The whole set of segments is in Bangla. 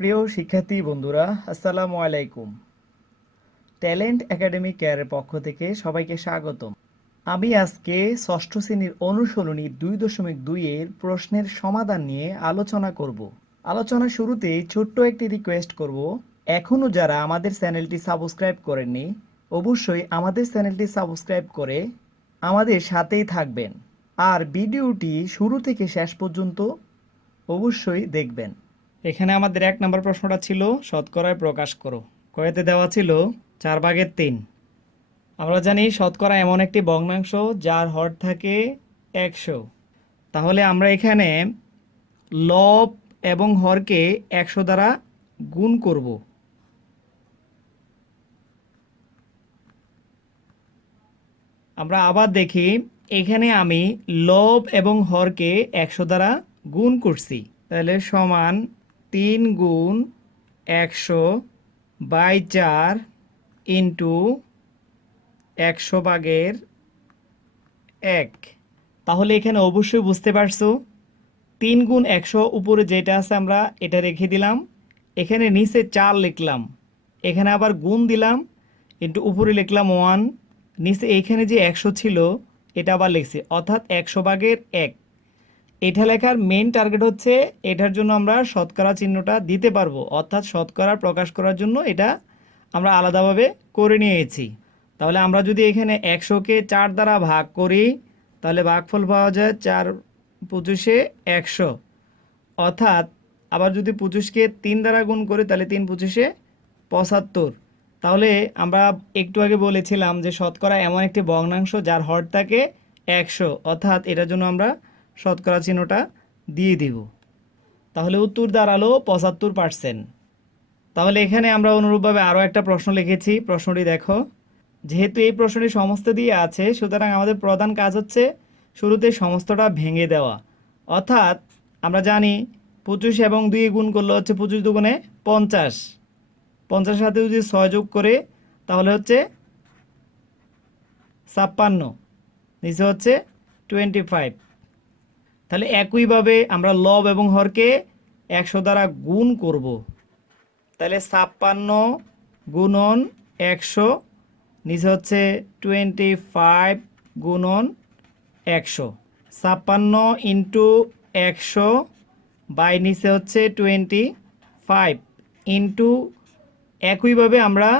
প্রিয় শিক্ষার্থী বন্ধুরা, আসসালামু আলাইকুম। ট্যালেন্ট একাডেমি কেয়ারের পক্ষ থেকে সবাইকে স্বাগতম। আমি আজকে ষষ্ঠ শ্রেণীর অনুশীলনী 2.2 এর প্রশ্নের সমাধান নিয়ে আলোচনা করব। আলোচনার শুরুতে ছোট্ট একটি রিকোয়েস্ট করব, এখনও যারা আমাদের চ্যানেলটি সাবস্ক্রাইব করেননি অবশ্যই আমাদের চ্যানেলটি সাবস্ক্রাইব করে আমাদের সাথেই থাকবেন, আর ভিডিওটি শুরু থেকে শেষ পর্যন্ত অবশ্যই দেখবেন। এখানে আমাদের 1 নম্বর প্রশ্নটা ছিল শতকরায় প্রকাশ করো। কয়তে দেওয়া ছিল 4/3। আমরা জানি শতকরা এমন একটি ভগ্নাংশ যার হর থাকে 100। তাহলে আমরা এখানে লব এবং হরকে 100 দ্বারা গুণ করব। আমরা আবার দেখি, এখানে আমি লব এবং হরকে 100 দ্বারা গুণ করছি, তাহলে সমান 3 গুণ 100/4 ইন্টু 100/1। তাহলে এখানে অবশ্যই বুঝতে পারছো 3 গুণ 100 উপরে যেটা আছে আমরা এটা রেখে দিলাম, এখানে নিচে 4 লিখলাম, এখানে আবার গুণ দিলাম, ইন্টু উপরে লিখলাম 1, নিচে এইখানে যে 100 ছিল এটা আবার লিখছি, অর্থাৎ 100/1। এটা লেখার মেইন টার্গেট হচ্ছে এটার জন্য আমরা শতকরা চিহ্নটা দিতে পারবো, অর্থাৎ শতকরা প্রকাশ করার জন্য এটা আমরা আলাদাভাবে করে নিয়েছি। তাহলে আমরা যদি এখানে 100কে 4 দ্বারা ভাগ করি তাহলে ভাগফল পাওয়া যায় 4×25 100, অর্থাৎ আবার যদি 25কে 3 দ্বারা গুণ করি তাহলে 3×25 75। তাহলে আমরা একটু আগে বলেছিলাম যে শতকরা এমন একটি ভগ্নাংশ যার হর থাকে 100, অর্থাৎ এটার জন্য আমরা শতকরা চিহ্নটা দিয়ে দিব। তাহলে উত্তর দাঁড়ালো 75%। তাহলে এখানে আমরা অনুরূপভাবে আরও একটা প্রশ্ন লিখেছি, প্রশ্নটি দেখো। যেহেতু এই প্রশ্নটি সমস্ত দিয়ে আছে সুতরাং আমাদের প্রধান কাজ হচ্ছে শুরুতে সমস্তটা ভেঙে দেওয়া, অর্থাৎ আমরা জানি 25 এবং 2 গুণ করলে হচ্ছে 25 দুগুণে 50, 50 সাথে যদি 6 যোগ করে তাহলে হচ্ছে 56, নিচে হচ্ছে 25। তাহলে একইভাবে আমরা লব এবং হরকে 100 দ্বারা গুণ করব, তাহলে 56 গুণন 100, নিচে হচ্ছে 25 গুণন 100। 56 ইন্টু 100 বাই নিচে হচ্ছে 25 ইন্টু, একইভাবে আমরা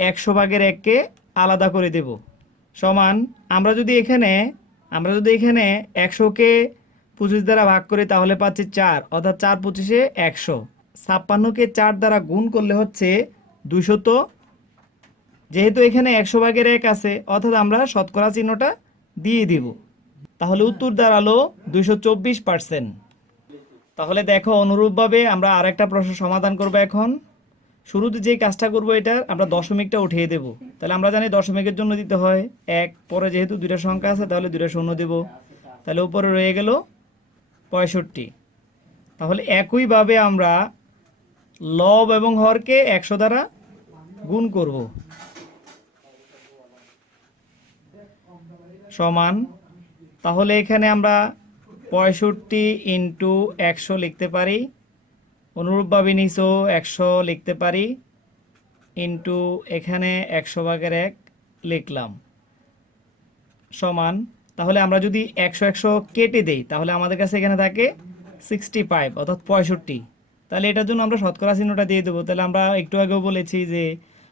100/1কে আলাদা করে দেব, সমান আমরা যদি এখানে 100কে 25 দ্বারা ভাগ করি তাহলে পাচ্ছি 4, অর্থাৎ 4×25 100। 56কে 4 দ্বারা গুণ করলে হচ্ছে 200। যেহেতু এখানে 100/1 আছে অর্থাৎ আমরা শতকরা চিহ্নটা দিয়ে দিব, তাহলে উত্তর দাঁড়ালো 224%। তাহলে দেখো অনুরূপভাবে আমরা আরেকটা প্রশ্ন সমাধান করব। এখন শুরুতে যে কাজটা করব এটার আমরা দশমিকটা উঠিয়ে দেব। তাহলে আমরা জানি দশমিকের জন্য দিতে হয় 1, পরে যেহেতু দুইটা সংখ্যা আছে তাহলে 2টা শূন্য দেব, তাহলে উপরে রয়ে গেল 65। তাহলে একইভাবে আমরা লব এবং হরকে 100 দ্বারা গুণ করব, সমান, তাহলে এখানে আমরা 65 ইন্টু 100 লিখতে পারি, অনুরূপভাবে নিচেও 100 লিখতে পারি, ইন্টু এখানে 100/1 লিখলাম, সমান। তাহলে আমরা যদি 100 কেটে দেই তাহলে আমাদের কাছে এখানে থাকে 65, অর্থাৎ 65। তাহলে এটার জন্য আমরা শতকরা চিহ্নটা দিয়ে দেবো। তাহলে আমরা একটু আগেও বলেছি যে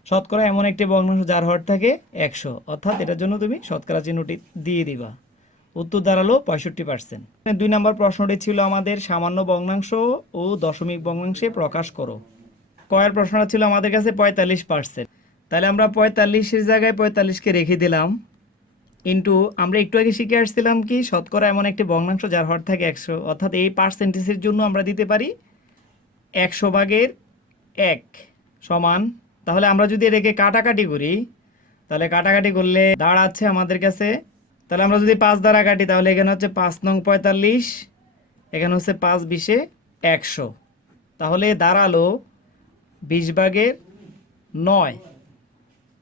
শতকরা এমন একটি ভগ্নাংশ যার হর থাকে 100, অর্থাৎ এটার জন্য তুমি শতকরা চিহ্নটি দিয়ে দিবা। উত্তর দাঁড়ালো 65%। 2 নম্বর প্রশ্নটি ছিল আমাদের সামান্য ভগ্নাংশ ও দশমিক ভগ্নাংশে প্রকাশ করো। কয়ের প্রশ্নটা ছিল আমাদের কাছে 45%। তাহলে আমরা 45-এর জায়গায় 45কে রেখে দিলাম, ইন্টু আমরা একটু আগে শিখে আসছিলাম কি শতকরা এমন একটি ভগ্নাংশ যার হর থাকে 100, অর্থাৎ এই পার্সেন্টেজের জন্য আমরা দিতে পারি 100/1, সমান। তাহলে আমরা যদি এটাকে কাটাকাটি করি তাহলে কাটাকাটি করলে দাঁড়াচ্ছে আমাদের কাছে, তাহলে আমরা যদি 5 দ্বারা কাটি তাহলে এখানে হচ্ছে 5 নং 45, এখানে হচ্ছে 5×20 100, তাহলে দাঁড়ালো 20/9।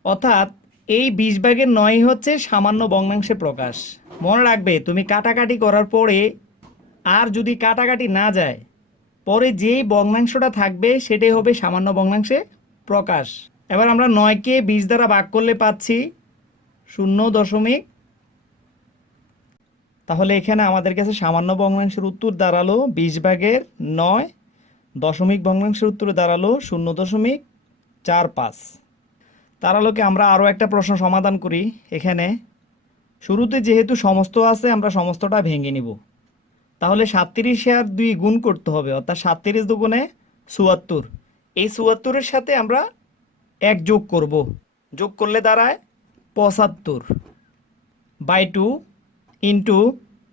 অর্থাৎ এই 20/9 হচ্ছে সামান্য ভগ্নাংশে প্রকাশ। মনে রাখবে তুমি কাটাকাটি করার পরে আর যদি কাটাকাটি না যায় পরে যেই ভগ্নাংশটা থাকবে সেটাই হবে সামান্য ভগ্নাংশে প্রকাশ। এবার আমরা 9কে 20 দ্বারা ভাগ করলে পাচ্ছি 0 দশমিক। তাহলে এখানে আমাদের কাছে সামান্য ভগ্নাংশের উত্তর দাঁড়ালো 20/9, দশমিক ভগ্নাংশের উত্তরে দাঁড়ালো 0.45। তার আলোকে আমরা আরও একটা প্রশ্ন সমাধান করি। এখানে শুরুতে যেহেতু সমস্ত আছে আমরা সমস্তটা ভেঙে নিব। তাহলে 37 আর 2 গুণ করতে হবে, অর্থাৎ 37 দুগুণে 74। এই 74-এর সাথে আমরা 1 যোগ করব, যোগ করলে দাঁড়ায় 75/2 ইন্টু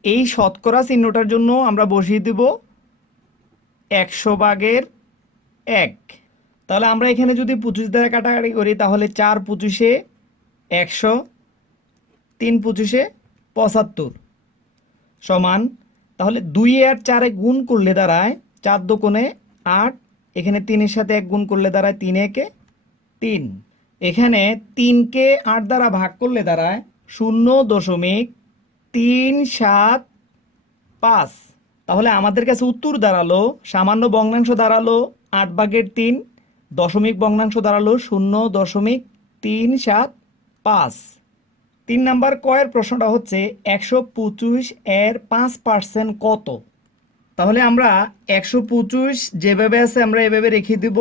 এই শতকরা চিহ্নটার জন্য আমরা বসিয়ে দেব 100/1। তাহলে আমরা এখানে যদি 25 দ্বারা কাটাকাটি করি তাহলে 4 25-এ 100, 3 25-এ 75 সমান। তাহলে 2 আর 4-এ গুণ করলে দাঁড়ায় 4 দুগুণে 8, এখানে 3-এর সাথে 1 গুণ করলে দাঁড়ায় 3 একে 3। এখানে 3কে 8 দ্বারা ভাগ করলে দাঁড়ায় 0.375। তাহলে আমাদের কাছে উত্তর দাঁড়ালো, সামান্য ভগ্নাংশ দাঁড়ালো 8/3, দশমিক ভগ্নাংশ দাঁড়ালো 0.375। 3 নাম্বার কয়ের প্রশ্নটা হচ্ছে 125 এর 5% কত। তাহলে আমরা 125 যেভাবে আছে আমরা এভাবে রেখে দিব,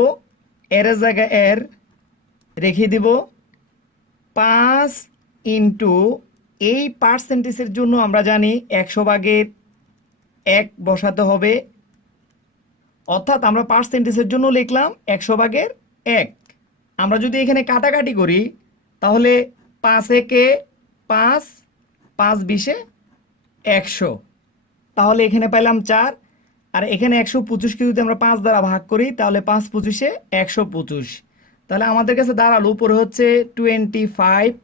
এর জায়গায় এর রেখে দিব 5 ইন্টু এই পার্সেন্টেজের জন্য আমরা জানি 100/1 বসাতে হবে, অর্থাৎ আমরা পার্সেন্টেজের জন্য লিখলাম 100/1। আমরা যদি এখানে কাটাকাটি করি তাহলে 5 একে 5, 5 20-এ 100, তাহলে এখানে পাইলাম 4। আর এখানে 125-কে যদি আমরা 5 দ্বারা ভাগ করি তাহলে 5 25-এ 125। তাহলে আমাদের কাছে দাঁড়ালো উপরে হচ্ছে 25,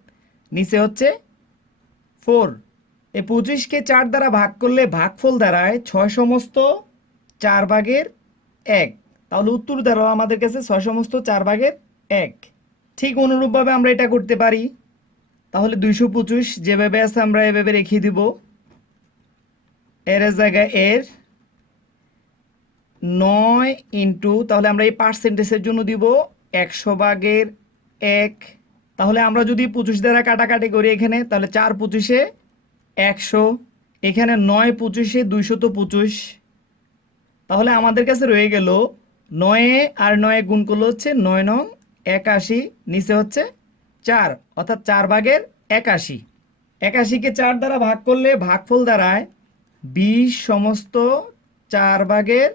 নিচে হচ্ছে 4। এই 25-কে 4 দ্বারা ভাগ করলে ভাগফল দাঁড়ায় 6/4। তাহলে উত্তর দাঁড়ালো আমাদের কাছে 6/4। ঠিক অনুরূপভাবে আমরা এটা করতে পারি। তাহলে 225 যেভাবে আছে আমরা এভাবে রেখে দিব, এর জায়গায় এর 9 ইন্টু, তাহলে আমরা এই পার্সেন্টেজের জন্য দিব 100/1। তাহলে আমরা যদি 25 দ্বারা কাটাকাটি করি এখানে তাহলে 4 25-এ 100, এখানে 9 25-এ 225। তাহলে আমাদের কাছে রয়ে গেল 9 আর 9 গুণ করলে হচ্ছে 9 নং 81, নিচে হচ্ছে 4, অর্থাৎ 4/81। 81-কে 4 দ্বারা ভাগ করলে ভাগফল দাঁড়ায় 20/4।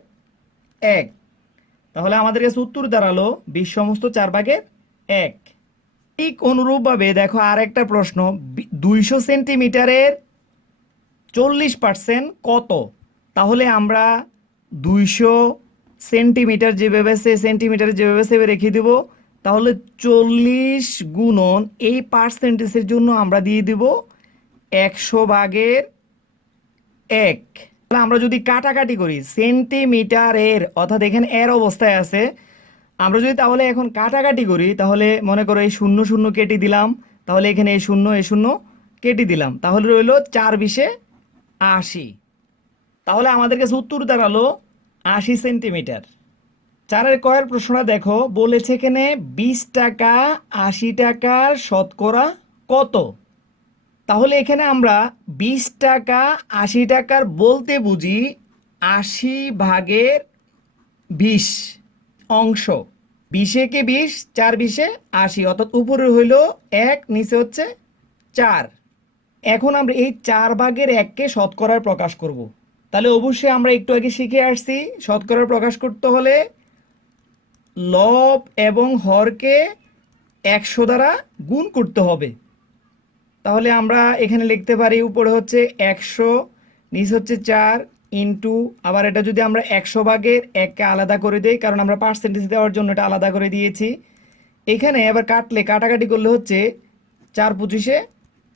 তাহলে আমাদের কাছে উত্তর দাঁড়ালো 20/4। ঠিক অনুরূপভাবে দেখো আর একটা প্রশ্ন, 200 সেন্টিমিটারের 40% কত। তাহলে আমরা 200 সেন্টিমিটার যেভাবে সেন্টিমিটার যেভাবে সেভাবে রেখে দেব। তাহলে 40 গুণন এই পার্সেন্টেজের জন্য আমরা দিয়ে দেব 100/1। তাহলে আমরা যদি কাটাকাটি করি সেন্টিমিটারের, অর্থাৎ এখানে এর অবস্থায় আছে, আমরা যদি তাহলে এখন কাটাকাটি করি তাহলে মনে করো এই 0 0 কেটে দিলাম, তাহলে এখানে এই 0 এই 0 কেটে দিলাম, তাহলে রইল 4 20-এ 80। তাহলে আমাদের কাছে উত্তর দাঁড়ালো 80 সেন্টিমিটার। 4-এর কয়ের প্রশ্নটা দেখো, বলেছে এখানে 20 টাকা 80 টাকার শতকরা কত। তাহলে এখানে আমরা 20 টাকা 80 টাকার বলতে বুঝি 80/20 অংশ। 20 একে 20, 4 20-এ 80, অর্থাৎ উপরে হইল 1, নিচে হচ্ছে 4। এখন আমরা এই 4/1-কে শতকরায় প্রকাশ করব। তাহলে অবশ্যই আমরা একটু আগে শিখে আসছি শতকরায় প্রকাশ করতে হলে লব এবং হরকে 100 দ্বারা গুণ করতে হবে। তাহলে আমরা এখানে লিখতে পারি উপরে হচ্ছে 100, নিচে হচ্ছে 4 ইন্টু, আবার এটা যদি আমরা 100/1-কে আলাদা করে দিই, কারণ আমরা পার্সেন্টেজ দেওয়ার জন্য এটা আলাদা করে দিয়েছি। এখানে আবার কাটাকাটি করলে হচ্ছে 4 25-এ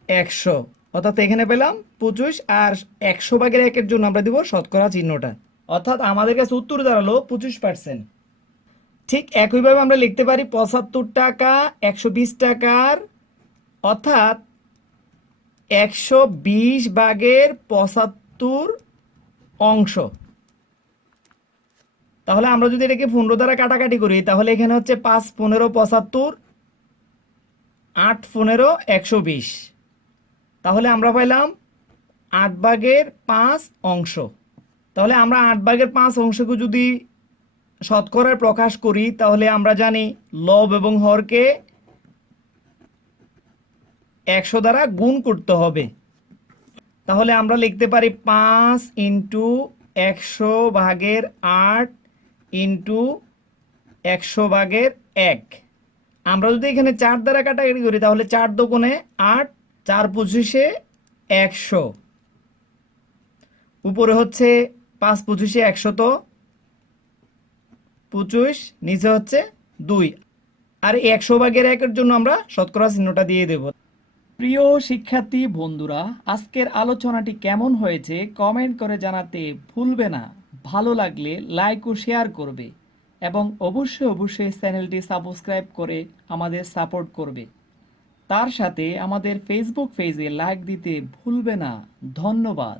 100, অর্থাৎ এখানে পেলাম 25, আর 100/1-এর জন্য আমরা দিব শতকরা চিহ্নটা, অর্থাৎ আমাদের কাছে উত্তর দাঁড়ালো 25%। ঠিক একইভাবে আমরা লিখতে পারি 75 টাকা 120 টাকার, অর্থাৎ 120/75 অংশ। তাহলে আমরা যদি এটাকে 15 দ্বারা কাটাকাটি করি তাহলে এখানে হচ্ছে 5 15 75, 8 15 120। তাহলে আমরা পাইলাম 8/5 অংশ। তাহলে আমরা 8/5 অংশকে যদি শতকরায় প্রকাশ করি তাহলে আমরা জানি লব এবং হরকে 100 দ্বারা গুণ করতে হবে। তাহলে আমরা লিখতে পারি 5 ইন্টু 100/8 ইন্টু 100/1। আমরা যদি এখানে 4 দ্বারা কাটাকাটি করি তাহলে 4 দুগুণে 8, 4 25 100, উপরে হচ্ছে 5 25 125, নিচে হচ্ছে 2। আর 100/1 জন্য আমরা শতকরা চিহ্নটা দিয়ে দেব। প্রিয় শিক্ষার্থী বন্ধুরা, আজকের আলোচনাটি কেমন হয়েছে কমেন্ট করে জানাতে ভুলবে না। ভালো লাগলে লাইক ও শেয়ার করবে এবং অবশ্যই চ্যানেলটি সাবস্ক্রাইব করে আমাদের সাপোর্ট করবে। তার সাথে আমাদের ফেসবুক পেজে লাইক দিতে ভুলবে না। ধন্যবাদ।